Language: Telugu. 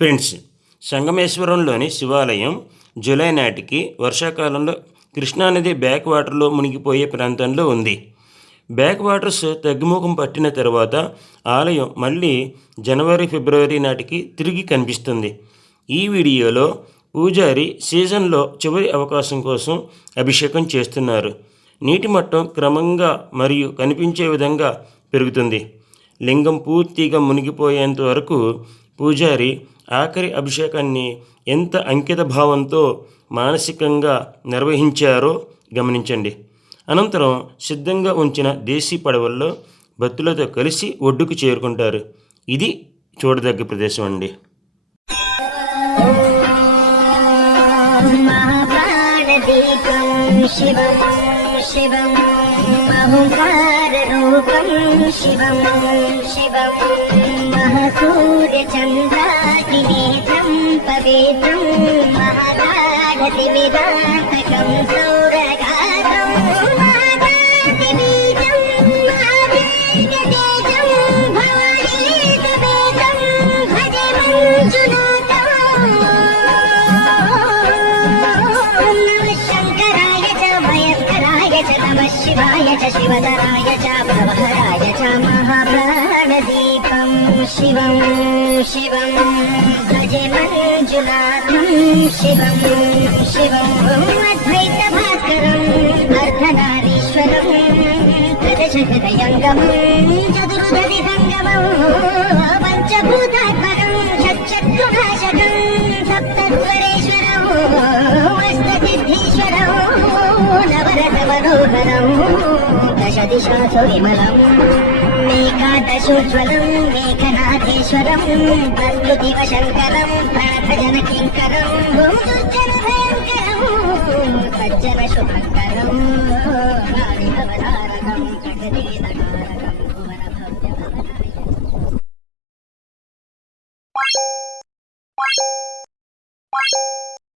ఫ్రెండ్స్ సంగమేశ్వరంలోని శివాలయం జూలై నాటికి వర్షాకాలంలో కృష్ణానది బ్యాక్ వాటర్లో మునిగిపోయే ప్రాంతంలో ఉంది. బ్యాక్ వాటర్స్ తగ్గుముఖం పట్టిన తర్వాత ఆలయం మళ్ళీ జనవరి ఫిబ్రవరి నాటికి తిరిగి కనిపిస్తుంది. ఈ వీడియోలో పూజారి సీజన్లో చివరి అవకాశం కోసం అభిషేకం చేస్తున్నారు. నీటి మట్టం క్రమంగా మరియు కనిపించే విధంగా పెరుగుతుంది. లింగం పూర్తిగా మునిగిపోయేంత వరకు పూజారి ఆఖరి అభిషేకాన్ని ఎంత అంకిత భావంతో మానసికంగా నిర్వహించారో గమనించండి అనంతరం సిద్ధంగా ఉంచిన దేశీ పడవల్లో భక్తులతో కలిసి ఒడ్డుకు చేరుకుంటారు ఇది చూడదగ్గ ప్రదేశం అండి महाप्राणदीपं शिवं शिवम् अहुकाररूपम् शिवम् शिवम् महापूरचं पवित्रम् पवित्रं शिवाय च शिवतराय च भवहराय च महाप्राणदीपं शिवं शिवं। भजे मञ्जुनाथं शिवं शिवम् अद्वैतभास्करम् अर्धनारीश्वरम् प्रदशहृदयङ्गमम् चतुर्दधिसङ्गमम् సదిశాచోరిమలం మేఘాదశోజ్వలం మేఘనాథేశ్వరం బంధు దివ శంకరం ప్రణత జన కింకరం ఓం దుర్జన భయంకరం సజ్జన శుభంకరం రాణిభవతారకం జగదేదకారకం భువన భవ్యవతారకం Thank you.